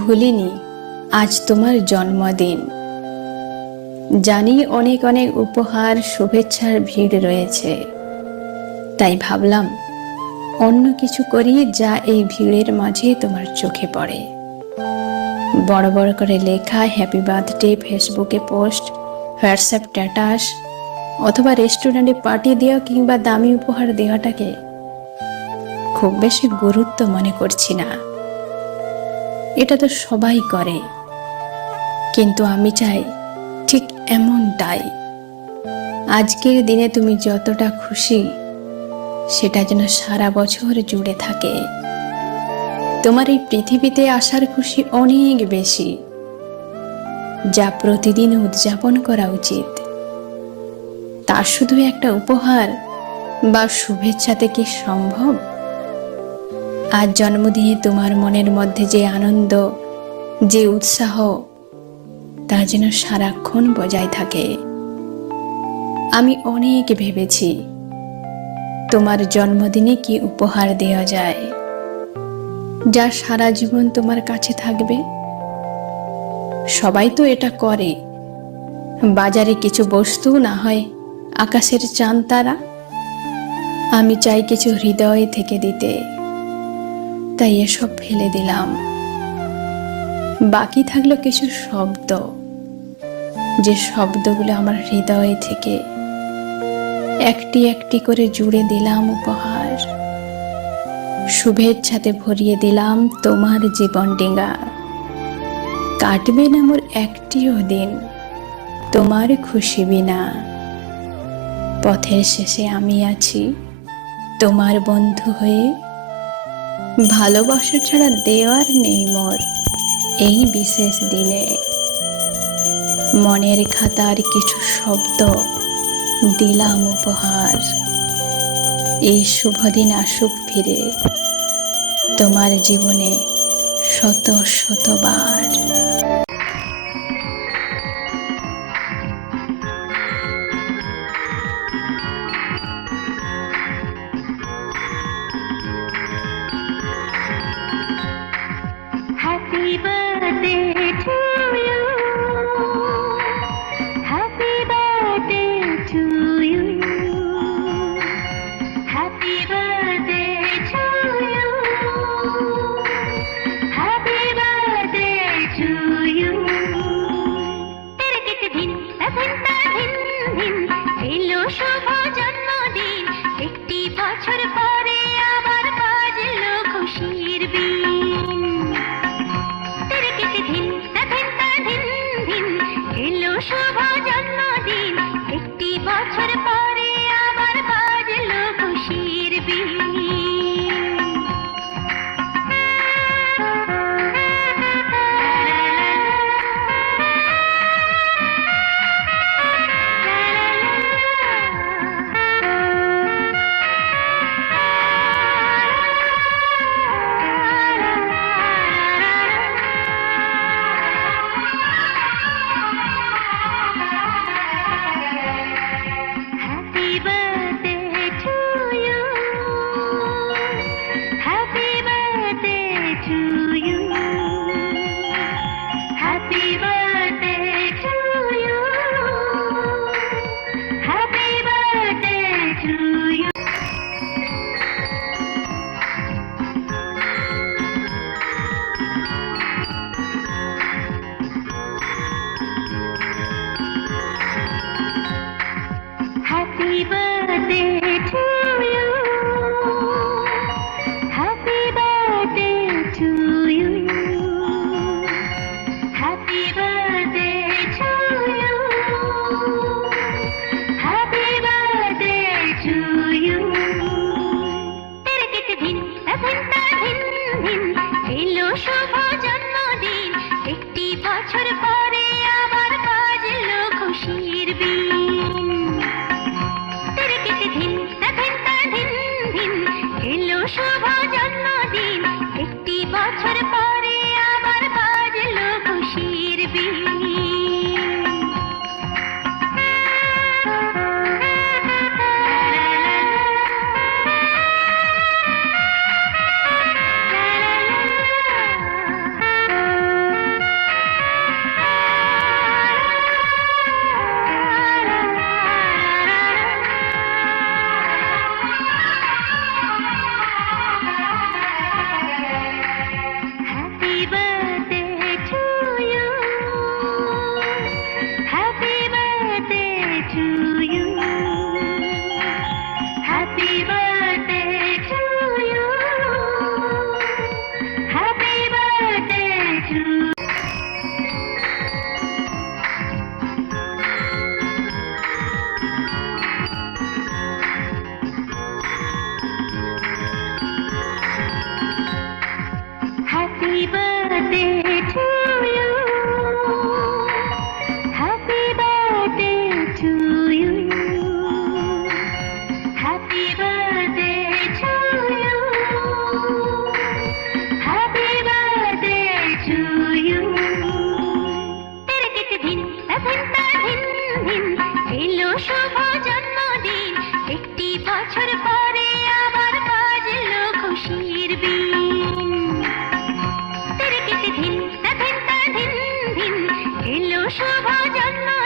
ভুলিনি আজ তোমার জন্মদিন। জানি অনেক অনেক উপহার শুভেচ্ছার ভিড় রয়েছে, তাই ভাবলাম অন্য কিছু করি যা এই ভিড়ের মাঝে তোমার চোখে পড়ে। বড় বড় করে লেখা হ্যাপি বার্থডে ফেসবুকে পোস্ট, হোয়াটসঅ্যাপ স্ট্যাটাস অথবা রেস্টুরেন্টে পার্টি দেওয়া কিংবা দামি উপহার দেওয়াটাকে খুব বেশি গুরুত্ব মনে করছি না। এটা তো সবাই করে, কিন্তু আমি চাই ঠিক এমনটাই। আজকের দিনে তুমি যতটা খুশি সেটা যেন সারা বছর জুড়ে থাকে। তোমার এই পৃথিবীতে আসার খুশি অনেক বেশি, যা প্রতিদিন উদযাপন করা উচিত। তার শুধু একটা উপহার বা শুভেচ্ছাতে কি সম্ভব? আজ জন্মদিনে তোমার মনের মধ্যে যে আনন্দ, যে উৎসাহ, তা যেন সারাক্ষণ বজায় থাকে। আমি অনেক ভেবেছি তোমার জন্মদিনে কি উপহার দেওয়া যায় যা সারা জীবন তোমার কাছে থাকবে। সবাই তো এটা করে, বাজারে কিছু বস্তু, না হয় আকাশের চাঁদ তারা। আমি চাই কিছু হৃদয় থেকে দিতে, তাই এসব ফেলে দিলাম। বাকি থাকলো কিছু শব্দ, যে শব্দগুলো আমার হৃদয় থেকে একটি একটি করে জুড়ে দিলাম উপহার। শুভেচ্ছাতে ভরিয়ে দিলাম তোমার জীবন ডিঙা। কাটবে না মোর একটিও দিন তোমার খুশি বিনা। পথের শেষে আমি আছি তোমার বন্ধু হয়ে। ভালোবাসা ছাড়া দেওয়ার নেই মোর এই বিশেষ দিনে। মনের খাতার কিছু শব্দ দিলাম উপহার। এই শুভ দিন আসুক ফিরে তোমার জীবনে শত শতবার। Happy birthday to you. Happy birthday to you. Happy birthday to you. Happy birthday to you. तेरे कित दिन दिन এলো শুভ জন্মদিন। একটি বছর পরে আবার বাজলো খুশির বিন। এলো শুভ জন্মদিন, একটি বছর পরে আবার বাজলো খুশির বিন। শুভ জন্মদিন।